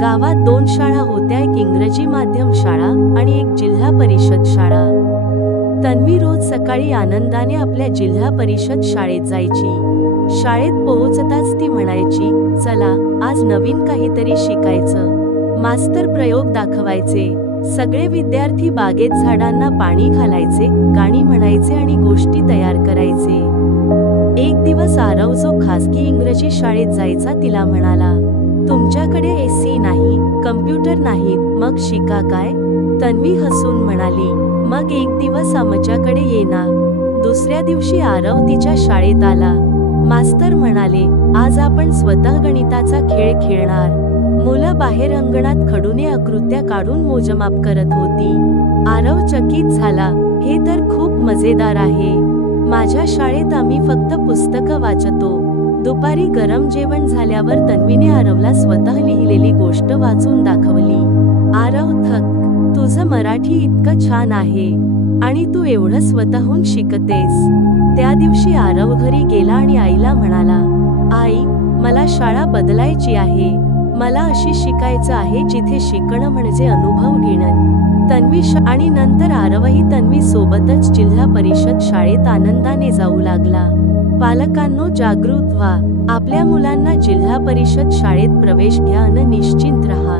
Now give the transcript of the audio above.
गावात 2 शाळा होत्या, एक इंग्रजी माध्यम शाळा आणि एक जिल्हा परिषद शाळा. तन्वी रोज सकाळी आनंदाने आपल्या जिल्हा परिषद शाळेत जायची. शाळेत पोहोचताच ती म्हणायची, चला आज नवीन काहीतरी शिकायचं. मास्तर प्रयोग दाखवायचे. सगळे विद्यार्थी बागेत झाडांना पाणी घालायचे, गाणी म्हणायचे आणि गोष्टी तयार करायचे. एक दिवस आरव जो खासगी इंग्रजी शाळेत जायचा तिला म्हणाला, तुमच्याकडे एसी नाही, कम्प्युटर नाहीत, मग शिका काय? तन्वी हसून म्हणाली, मग एक दिवस आमच्याकडे ये ना. दुसऱ्या दिवशी आरव तिच्या शाळेत आला. मास्तर म्हणाले, आज आपण स्वतः गणिताचा खेळ खेळणार. मुलं बाहेर अंगणात खडूने आकृत्या काढून मोजमाप करत होती. आरव चकित झाला, हे तर खूप मजेदार आहे. माझ्या शाळेत आम्ही फक्त पुस्तकं वाचतो. दुपारी गरम जेवण झाल्यावर तन्वीने आरवला स्वतः लिहिलेली गोष्ट वाचून दाखवली. आरव थक, तुझं मराठी इतकं छान आहे आणि तू एवढं स्वतःहून शिकतेस. त्या दिवशी आरव घरी गेला आणि आईला म्हणाला, आई, मला शाळा बदलायची आहे. मला अशी शिकायचं आहे जिथे शिकणं म्हणजे अनुभव घेणं. तन्वी आणि नंतर आरवही तन्वी सोबतच जिल्हा परिषद शाळेत आनंदाने जाऊ लागला. पालकांनो, जागृत व्हा. आपल्या मुलांना जिल्हा परिषद शाळेत प्रवेश घ्या आणि निश्चिंत राहा.